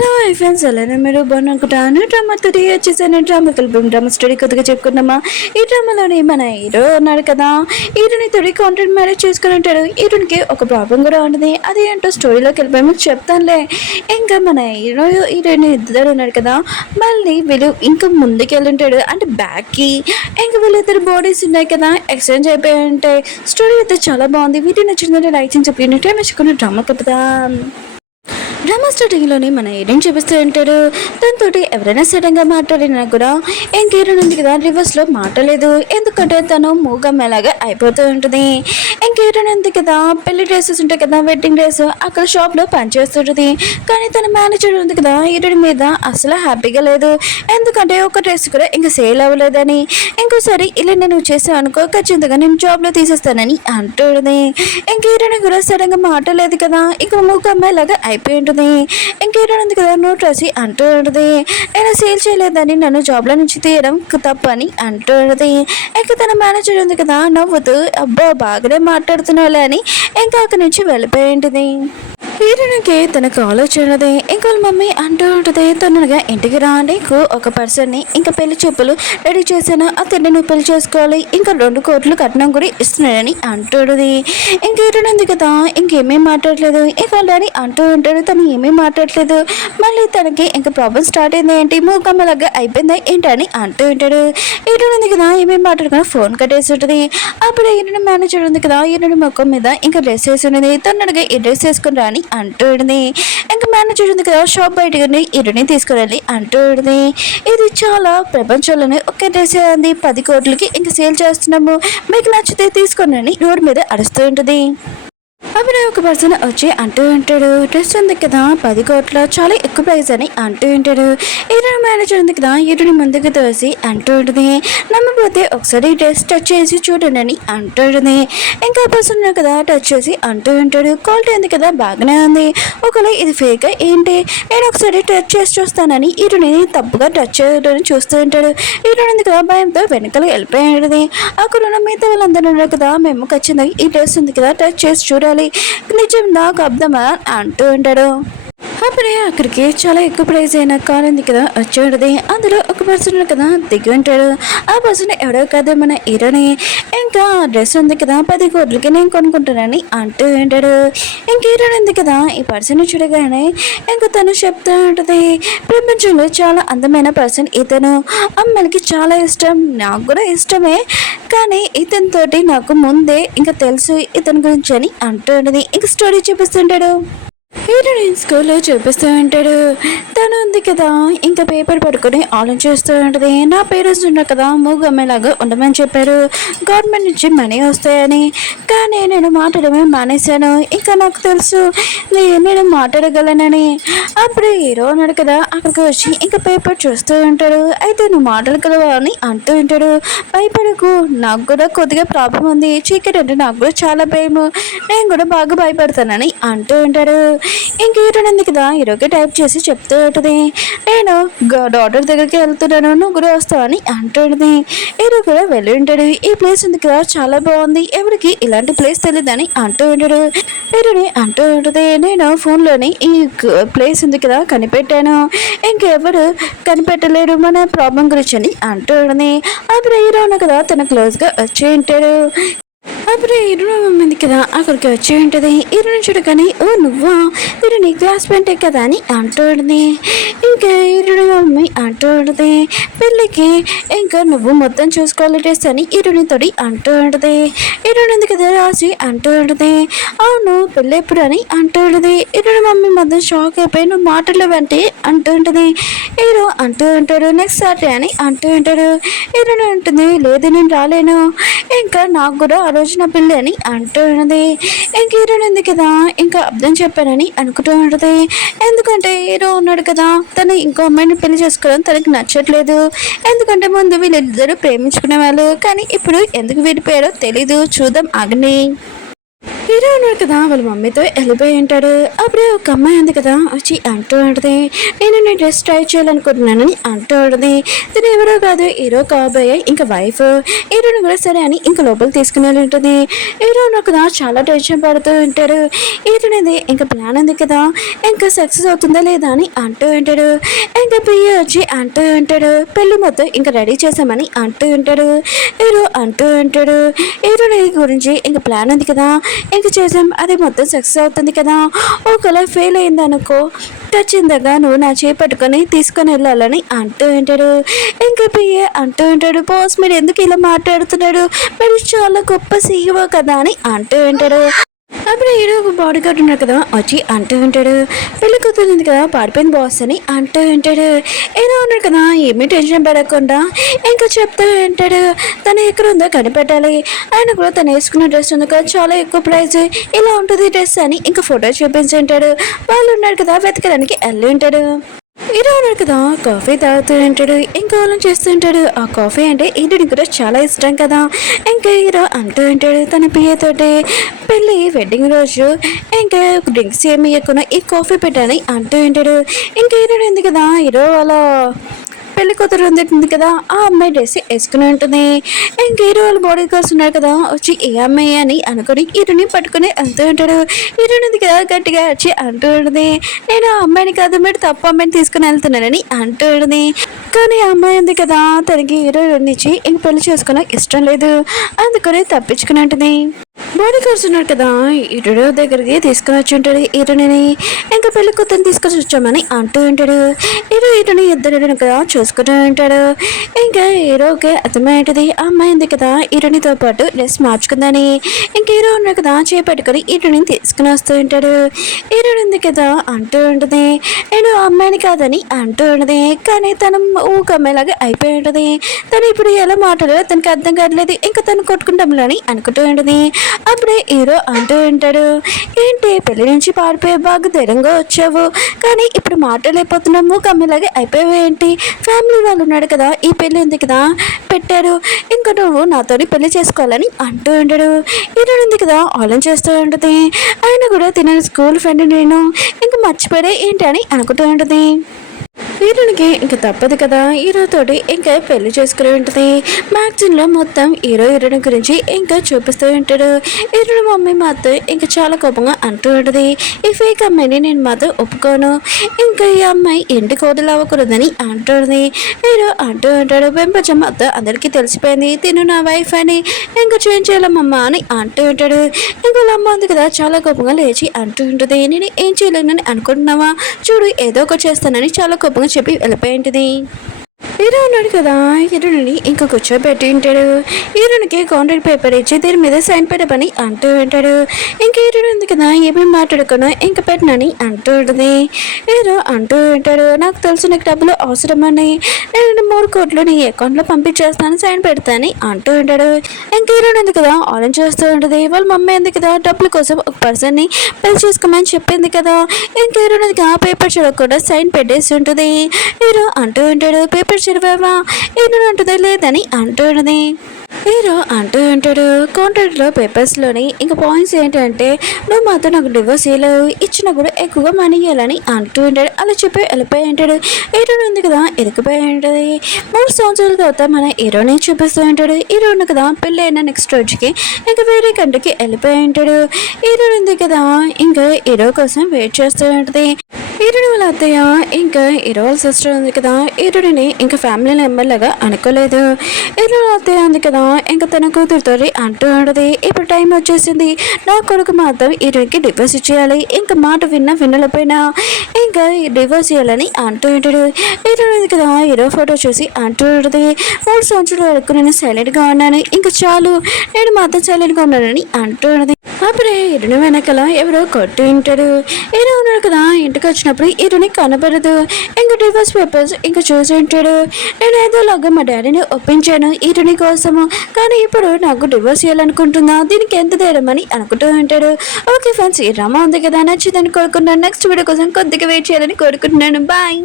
Hello hi friends, అలానే మీరు బాగున్నాను. డ్రామా తుది వచ్చేసాను. డ్రామా కలిపి డ్రామా స్టడీ కొద్దిగా చెప్పుకున్నామా. ఈ డ్రామాలోని మన హీరో ఉన్నాడు కదా, హీరోని తొడి కాంట్రాక్ట్ మ్యారేజ్ చేసుకుని ఉంటాడు. హీరోనికి ఒక ప్రాబ్లం కూడా ఉంటుంది. అది ఏంటో స్టోరీలోకి వెళ్ళిపోయి చెప్తానులే. ఇంకా మన హీరో హీరోయిన్ ఇద్దరు ఉన్నాడు కదా, మళ్ళీ వీళ్ళు ఇంకా ముందుకు వెళ్ళుంటాడు అంటే బ్యాక్కి. ఇంకా వీళ్ళిద్దరు బాడీస్ ఉన్నాయి కదా, ఎక్స్చేంజ్ అయిపోయి ఉంటాయి. స్టోరీ అయితే చాలా బాగుంది. వీడియో నచ్చిందంటే లైక్ చేసి చెప్పి మెచ్చుకున్న డ్రామా కలుపుదా. డ్రామా స్టార్టింగ్లోనే మన హీరోయిన్ చూపిస్తూ ఉంటాడు. దాంతో ఎవరైనా సడన్గా మాట్లాడినా కూడా ఇంకేరోన్ ఉంది కదా, రివర్స్లో మాట్లాడలేదు. ఎందుకంటే తను మూగమ్మలాగా అయిపోతూ ఉంటుంది. ఇంకేరోన్ ఉంది కదా, పెళ్లి డ్రెస్సెస్ ఉంటాయి కదా, వెడ్డింగ్ డ్రెస్ అక్కడ షాప్లో పనిచేస్తుంటుంది. కానీ తన మేనేజర్ ఉంది కదా, హీరోయిన్ మీద అసలు హ్యాపీగా లేదు. ఎందుకంటే ఒక డ్రెస్ కూడా ఇంకా సేల్ అవ్వలేదని, ఇంకోసారి ఇలా నేను చేసాను అనుకో ఖచ్చితంగా నేను జాబ్లో తీసేస్తానని అంటుంది. ఇంక హీరోయిన్ కూడా సడన్గా మాట్లాడలేదు కదా, ఇంకా మూగమ్మలాగా అయిపోయి ఉంటుంది. ఇంకేంటి కదా, నోట్ రాసి అంటూ ఉంటుంది. నేను సేల్ చేయలేదని నన్ను జాబ్లో నుంచి తీయడం తప్పని అంటూ ఉంటుంది. ఇంకా తన మేనేజర్ ఉంది కదా, నవ్వుతూ అబ్బా బాగానే మాట్లాడుతున్నావులే అని ఇంకా అక్కడి నుంచి వెళ్ళిపోయి ఉంటుంది. హీరోయిన్కి తనకు ఆలోచనది. ఇంకా వాళ్ళ మమ్మీ అంటూ ఉంటుంది, తొందరగా ఇంటికి రా, నీకు ఒక పర్సన్ని ఇంకా పెళ్లి చెప్పులు రెడీ చేశాను, అతన్ని నువ్వు పెళ్లి చేసుకోవాలి, ఇంకా 2 కోట్లు కట్నం కూడా ఇస్తున్నాడని అంటుంది. ఇంక హీరోయిన్ ఉంది కదా, ఇంకేమేం మాట్లాడలేదు. ఇంకా వాళ్ళని అంటూ ఉంటాడు, తను ఏమేం మాట్లాడలేదు. మళ్ళీ తనకి ఇంకా ప్రాబ్లం స్టార్ట్ అయింది. ఏంటి మూకమ్మలాగా అయిపోయిందా ఏంటని అంటూ ఉంటాడు. హీరోయిన్ ఉంది కదా, ఏమేం మాట్లాడుకున్నా ఫోన్ కట్టేసి ఉంటుంది. అప్పుడు హీరోయిన్ మేనేజర్ ఉంది కదా, హీరోయిన్ ముఖం మీద ఇంకా డ్రెస్ వేసి ఉన్నది. తొందరగా ఈ డ్రెస్ వేసుకుని రాని అంటుంది. ఇంకా మేనేజర్ ఉంది కదా, షాప్ బయటకు హీరోని తీసుకురండి అంటుంది. ఇది చాలా ప్రపంచంలోనే ఒకే డ్రెస్ ఉంది, 10 కోట్లకి ఇంకా సేల్ చేస్తున్నాము, మీకు నచ్చితే తీసుకోండి రోడ్డు మీద అరుస్తూ ఉంటుంది. అప్పుడు ఒక పర్సన్ వచ్చి అంటూ ఉంటాడు, డ్రెస్ ఉంది కదా 10 కోట్ల, చాలా ఎక్కువ ప్రైస్ అని అంటూ ఉంటాడు. హీరో మేనేజర్ ఉంది కదా, హీరోని ముందుకు తోసి అంటూ ఉంటుంది, నమ్మకపోతే ఒకసారి డ్రెస్ టచ్ చేసి చూడండి అని అంటూ ఉంటుంది. ఇంకా పర్సన్ కదా టచ్ చేసి అంటూ ఉంటాడు, క్వాలిటీ ఉంది కదా బాగానే ఉంది, ఒకవేళ ఇది ఫేక్ ఏంటి, నేను ఒకసారి టచ్ చేసి చూస్తానని హీరోని తప్పుగా టచ్ చేయడానికి చూస్తూ ఉంటాడు. హీరో ఉంది కదా భయంతో వెనకాల వెళ్ళిపోయి ఉంటుంది. అక్కడ ఉన్న మిగతా వాళ్ళందరూ ఉన్నారు కదా, మేము ఖచ్చితంగా ఈ డ్రెస్ ఉంది కదా టచ్ చేసి చూడాలి, నిజం నాకు అర్థమా అంటూ ఉంటాడు. అప్పుడే అక్కడికి చాలా ఎక్కువ ప్రైజ్ అయిన కార్ ఉంది కదా వచ్చి ఉంటుంది. అందులో ఒక పర్సన్ కదా దిగి ఉంటాడు. ఆ పర్సన్ ఎవడో కదా మన హీరోని. ఇంకా డ్రెస్ ఉంది కదా 10 కోట్లకి నేను కొనుక్కుంటానని అంటూ ఉంటాడు. ఇంక హీరోని ఉంది కదా, ఈ పర్సన్ చూడగానే ఇంకా తను చెప్తూ ఉంటుంది, ప్రపంచంలో చాలా అందమైన పర్సన్ ఇతను, అమ్మాయిలకి చాలా ఇష్టం, నాకు కూడా ఇష్టమే, కానీ ఇతనితోటి నాకు ముందే ఇంకా తెలుసు ఇతని గురించి అని అంటూ ఉంటుంది. ఇంకా స్టోరీ చూపిస్తుంటాడు. హీరోయిన్ స్కూల్లో చూపిస్తూ ఉంటాడు. తను ఉంది కదా, ఇంకా పేపర్ పట్టుకొని ఆలోచిస్తూ ఉంటుంది. నా పేరెంట్స్ ఉన్నారు కదా, మూగమ్మలాగా ఉండమని చెప్పారు, గవర్నమెంట్ నుంచి మనీ వస్తాయని, కానీ నేను మాట్లాడమే మానేశాను, ఇంకా నాకు తెలుసు నేను మాట్లాడగలనని. అప్పుడు హీరో ఉన్నాడు కదా, అక్కడికి వచ్చి ఇంకా పేపర్ చూస్తూ ఉంటాడు. అయితే నువ్వు మాట్లాడగలవా అని అంటూ ఉంటాడు. భయపడకు, నాకు కూడా కొద్దిగా ప్రాబ్లం ఉంది, చీకటి అంటే నాకు కూడా చాలా భయం, నేను కూడా బాగా భయపడతానని అంటూ ఉంటాడు. ఇంక హీరోయిన్ ఉంది కదా, హీరోకి టైప్ చేసి చెప్తూ ఉంటుంది, నేను డాక్టర్ దగ్గరికి వెళ్తున్నాను, నువ్వు కూడా వస్తావు అని అంటుంది. హీరో కూడా వెళ్ళి ఉంటాడు. ఈ ప్లేస్ ఉంది కదా చాలా బాగుంది, ఎవరికి ఇలాంటి ప్లేస్ తెలియదని అంటూ ఉంటాడు. హీరోని అంటూ ఉంటుంది, నేను ఫోన్లోని ఈ ప్లేస్ ఉంది కదా కనిపెట్టాను, ఇంకెవరు కనిపెట్టలేరు మన ప్రాబ్లం గురించి అని అంటూ ఉంటుంది. అప్పుడు హీరో ఉన్న కదా తన క్లోజ్గా వచ్చి ఉంటాడు. అప్పుడు హీరో ఉంది కదా అక్కడికి వచ్చి ఉంటుంది. హీరోని చూడగానే, ఓ నువ్వా, మీరు నీ క్లాస్ పెంటే కదా అని అంటూ ఉంటుంది. ఇంకా హీరోని మమ్మీ అంటూ ఉంటుంది, పెళ్ళికి ఇంకా నువ్వు మొత్తం చూసుకోవాలి డ్రెస్ అని హీరోని తోడి అంటూ ఉంటుంది. హీరోని ఉంది కదా రాసి అంటూ ఉంటుంది, అవును పెళ్ళి ఎప్పుడు అని అంటూ ఉంటుంది. హీరోని మమ్మీ మొత్తం షాక్ అయిపోయి నువ్వు మాటలేవంటే అంటూ ఉంటుంది. హీరో అంటూ ఉంటాడు, నెక్స్ట్ సాటర్డే అని అంటూ ఉంటాడు. హీరోని ఉంటుంది, లేదు నేను రాలేను, ఇంకా నాకు కూడా ఆ రోజు నా పిల్లి అని అంటూ ఉన్నది. ఇంక హీరోయిన్ ఉంది కదా, ఇంకా అర్థం చెప్పానని అనుకుంటూ ఉంటుంది. ఎందుకంటే హీరో ఉన్నాడు కదా, తను ఇంకో అమ్మాయిని పెళ్లి చేసుకోవడం తనకి నచ్చట్లేదు. ఎందుకంటే ముందు వీళ్ళిద్దరూ ప్రేమించుకునే వాళ్ళు, కానీ ఇప్పుడు ఎందుకు విడిపోయారో తెలీదు, చూద్దాం ఆగండి. హీరో ఉన్నాడు కదా వాళ్ళ మమ్మీతో వెళ్ళిపోయి ఉంటాడు. అప్పుడే ఒక అమ్మాయి ఉంది కదా వచ్చి అంటూ ఉంటుంది, నేను డ్రెస్ ట్రై చేయాలనుకుంటున్నానని అంటూ ఉంటుంది. తను ఎవరో కాదు హీరో కాబోయే ఇంకా వైఫ్. హీరోని కూడా సరే అని ఇంకా లోపలికి తీసుకుని వెళ్ళి ఉంటుంది. హీరో ఉన్నాడు కదా చాలా టెన్షన్ పడుతూ ఉంటాడు. హీరోనిది ఇంకా ప్లాన్ ఉంది కదా ఇంకా సక్సెస్ అవుతుందా లేదా అని అంటూ ఉంటాడు. ఇంకా పియ్య వచ్చి అంటూ ఉంటాడు, పెళ్లి మొత్తం ఇంకా రెడీ చేసామని అంటూ ఉంటాడు. హీరో అంటూ ఉంటాడు, హీరోని గురించి ఇంకా ప్లాన్ ఉంది కదా ఇంకా చేసాం, అది మొత్తం సక్సెస్ అవుతుంది కదా, ఒకవేళ ఫెయిల్ అయింది అనుకో ఖచ్చితంగా నువ్వు నా చేపట్టుకొని తీసుకొని వెళ్ళాలని అంటూ ఉంటాడు. ఇంకా పియ్యే అంటూ ఉంటాడు, బాస్ మీరు ఎందుకు ఇలా మాట్లాడుతున్నాడు, మీరు చాలా గొప్ప సీఈఓ కదా అని అంటూ ఉంటాడు. అప్పుడు హీరో ఒక బాడీ గార్డ్ ఉన్నాడు కదా వచ్చి అంటూ ఉంటాడు, పెళ్లి కూతురుంది కదా పాడిపోయింది బాస్ అని అంటూ ఉంటాడు. హీరో ఉన్నాడు కదా ఏమీ టెన్షన్ పడకుండా ఇంకా చెప్తూ ఉంటాడు, తను ఎక్కడ ఉందో కనిపెట్టాలి, ఆయన కూడా తను వేసుకున్న డ్రెస్ ఉంది కదా చాలా ఎక్కువ ప్రైస్, ఇలా ఉంటుంది డ్రెస్ అని ఇంకా ఫోటో చూపించి ఉంటాడు. వాళ్ళు ఉన్నాడు కదా వెతకడానికి వెళ్ళి ఉంటాడు. హీరో ఉన్నాడు కదా కాఫీ తాగుతూ ఉంటాడు, ఇంకా వాళ్ళని చేస్తూ ఉంటాడు. ఆ కాఫీ అంటే హీరోని కూడా చాలా ఇష్టం కదా. ఇంకా హీరో అంటూ ఉంటాడు తన పియ్యతోటి, పెళ్ళి వెడ్డింగ్ రోజు ఇంకా డ్రింక్స్ ఏమి ఇవ్వకుండా ఈ కాఫీ పెట్టాలని అంటూ ఉంటాడు. ఇంకా హీరోని ఉంది కదా హీరో వాళ్ళ పెళ్లి కూతురు ఉంది కదా ఆ అమ్మాయి డ్రెస్ వేసుకుని ఉంటుంది. ఇంక హీరో వాళ్ళ బాడీ గార్డ్స్ ఉన్నారు కదా వచ్చి ఏ అమ్మాయి అని అనుకుని హీరోని పట్టుకుని వెళ్తూ ఉంటాడు. హీరోని ఉంది కదా గట్టిగా వచ్చి అంటూ ఉంటుంది, నేను ఆ అమ్మాయిని కాదు మీరు తప్పు అమ్మాయిని తీసుకుని వెళ్తున్నానని అంటూ ఉంటుంది. కానీ ఆ అమ్మాయి ఉంది కదా తనకి హీరో నుంచి ఇంక పెళ్లి చేసుకున్న ఇష్టం లేదు, అందుకని తప్పించుకుని ఉంటుంది. బాడీ గార్డ్స్ ఉన్నాడు కదా హీరో దగ్గరికి తీసుకుని వచ్చి ఉంటాడు హీరోని, ఇంకా పెళ్లి కూతురు తీసుకొని వచ్చామని అంటూ ఉంటాడు. హీరోని ఇద్దరు కదా చూసుకుంటూ ఉంటాడు. ఇంకా హీరోకి అర్థమయ్యేది ఆ అమ్మాయి ఉంది కదా హీరోనితో పాటు డ్రెస్ మార్చుకుందని. ఇంకా హీరో ఉన్నాడు కదా చేపట్టుకొని హీరోని తీసుకుని వస్తూ ఉంటాడు. హీరోని ఉంది కదా అంటూ ఉంటుంది, నేను ఆ అమ్మాయిని కాదని అంటూ ఉంటుంది. కానీ తను ఊక అమ్మాయిలాగా అయిపోయి ఉంటుంది. తను ఇప్పుడు ఎలా మాట్లాడాలో తనకి అర్థం కావట్లేదు, ఇంకా తను కొట్టుకుంటాంలని అనుకుంటూ ఉంటుంది. అప్పుడే హీరో అంటూ ఉంటాడు, ఏంటి పెళ్లి నుంచి పారిపోయే బాగా ధైర్యంగా వచ్చావు, కానీ ఇప్పుడు మాట్లాడలేకపోతున్నాము కమ్మలాగే అయిపోయావు ఏంటి, ఫ్యామిలీ వాళ్ళు ఉన్నాడు కదా ఈ పెళ్ళి ఉంది కదా పెట్టారు, ఇంకా నువ్వు నాతోని పెళ్లి చేసుకోవాలని అంటూ ఉంటాడు. హీరో ఉంది కదా ఆలోచన చేస్తూ ఉంటుంది, ఆయన కూడా తిన స్కూల్ ఫ్రెండ్ నేను ఇంకా మర్చిపోయే ఏంటి అని అనుకుంటూ ఉంటుంది. హీరోనికి ఇంకా తప్పదు కదా హీరోతోటి ఇంకా పెళ్లి చేసుకుని ఉంటుంది. మ్యాగజైన్లో మొత్తం హీరోయిన్ గురించి ఇంకా చూపిస్తూ ఉంటాడు. హీరోని మమ్మీ మాత్రం ఇంకా చాలా కోపంగా అంటూ ఉంటుంది, ఈ ఫేక్ అమ్మాయిని నేను మాత్రం ఒప్పుకోను, ఇంకా ఈ అమ్మాయి ఇంటి కోడలు అవ్వకూడదని అంటుంది. హీరో అంటూ ఉంటాడు, పెంపచ్చ మాత్రం అందరికీ తెలిసిపోయింది తిను నా వైఫ్ అని, ఇంకా చేంజ్ చేయాలమ్మమ్మ అని అంటూ ఉంటాడు. ఇంకా వాళ్ళ అమ్మ ఉంది కదా చాలా కోపంగా లేచి అంటూ ఉంటుంది, నేను ఏం చేయలేనని అనుకుంటున్నావా, చూడు ఏదో ఒకటి చేస్తానని చాలా కోపంగా చెప్పి వెళ్ళిపోయింది. హీరో ఉన్నాడు కదా హీరోని ఇంకా కూర్చోబెట్టి ఉంటాడు. హీరోనికి కాంట్రాక్ట్ పేపర్ ఇచ్చి దీని మీద సైన్ పెట్టమని అంటూ ఉంటాడు. ఇంకా హీరో ఉంది కదా ఏమేమి మాట్లాడుకున్నా ఇంకా పెట్టనని అంటూ ఉంటుంది. హీరో అంటూ ఉంటాడు, నాకు తెలిసిన డబ్బులు అవసరమని నేను 3 కోట్లు నీ అకౌంట్లో పంపించేస్తాను సైన్ పెడతాను అంటూ ఉంటాడు. ఇంకా హీరో ఉంది కదా ఆలోచన చేస్తూ ఉంటుంది, వాళ్ళ మమ్మీ ఉంది కదా డబ్బుల కోసం ఒక పర్సన్ని పెళ్లి చేసుకోమని చెప్పింది కదా, ఇంకా హీరో ఉంది కదా పేపర్ చూడకుండా సైన్ పెట్టేసి ఉంటుంది. హీరో అంటూ ఉంటాడు, పేపర్ చదివావా ఏను అంటుంది లేదని అంటూ ఉన్నది. హీరో అంటూ ఉంటాడు, కాంట్రాక్ట్లో పేపర్స్లోని ఇంకా పాయింట్స్ ఏంటంటే నువ్వు మాత్రం నాకు డివోర్స్ ఇవ్వలేవు, ఇచ్చినా కూడా ఎక్కువగా మనీ ఇవ్వాలని అంటూ ఉంటాడు. అలా చెప్పి వెళ్ళిపోయి ఉంటాడు. హీరో ఉంది కదా ఇరికిపోయి ఉంటుంది. 3 సంవత్సరాల తర్వాత మన హీరోని చూపిస్తూ ఉంటాడు. హీరో ఉంది కదా పెళ్ళి అయిన నెక్స్ట్ రోజుకి ఇంకా వేరే కంట్రీకి వెళ్ళిపోయి ఉంటాడు. హీరో ఉంది కదా ఇంకా హీరో కోసం వెయిట్ చేస్తూ ఉంటుంది. హీరోని వాళ్ళ అత్తయ్య ఇంకా హీరో వాళ్ళ సిస్టర్ ఉంది కదా హీరోని ఇంకా ఫ్యామిలీ మెంబర్ లాగా అనుకోలేదు. హీరో అత్తయ్య ఉంది కదా ఇంకా తన కూతురుతో అంటూ ఉంటుంది, ఇప్పుడు టైం వచ్చేసింది, నా కొడుకు మాత్రం హీరోకి డివోర్స్ ఇచ్చేయాలి, ఇంకా మాట వినలేకపోయినా ఇంకా డివోర్స్ ఇవ్వాలని అంటూ ఉంటాడు. హీరో ఉంది కదా హీరో ఫోటో చూసి అంటూ ఉంటుంది, 3 సంవత్సరాల వరకు నేను సైలెంట్గా ఉన్నాను, ఇంకా చాలు నేను మాత్రం సైలెంట్గా ఉన్నానని అంటూ ఉంటుంది. అప్పుడే హీరోని వెనకాల ఎవరో కొట్టి ఉంటాడు. హీరో ఉన్నాడు కదా ఇంటికి వచ్చినప్పుడు హీరోని కనబడదు. ఇంకా డివోర్స్ పేపర్స్ ఇంకా చూసి ఉంటాడు. నేను ఏదోలాగా మా డాడీని ఒప్పించాను హీరోని కోసము, కానీ ఇప్పుడు నాకు డివోర్స్ చేయాలనుకుంటున్నా, దీనికి ఎంత ధైర్యం అని అనుకుంటూ ఉంటాడు. ఓకే ఫ్రెండ్స్ ఈ డ్రామా ఉంది కదా నచ్చిందని కోరుకుంటున్నాను. నెక్స్ట్ వీడియో కోసం కొద్దిగా వెయిట్ చేయాలని కోరుకుంటున్నాను. బాయ్.